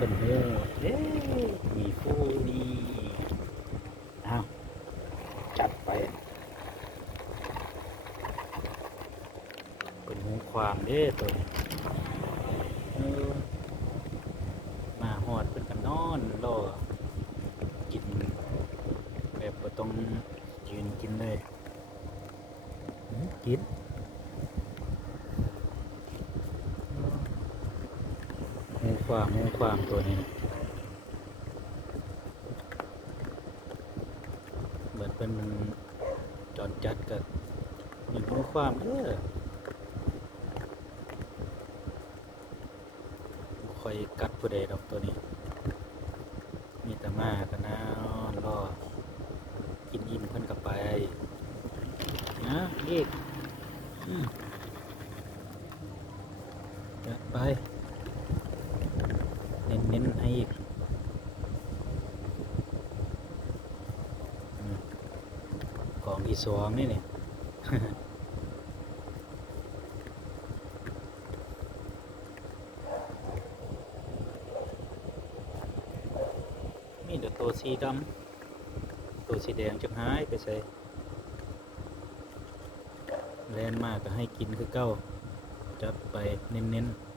เป็นหูเด้มีฟูนี่อ้าวจัดไปเป็นหูความเด้ตัวนี้เออมาหอดเป็นกันนอนรอกินแบบบ่ต้องยืนกินเลยกินหูความตัวนี้เหมือนเป็นมันจอดจัดกับมีหูความคอยกัดผู้ใดดอกตัวนี้มีแต่มากันนะรอกินอิ่มเพิ่นกับไปนะอีกจัดไปเน้นให้อีกกล่องที่สองนี่ มีแต่ตัวสีดำตัวสีแดงจะหายไปใส่แลนมากก็ให้กินคือเก้าจัดไปเน้นๆ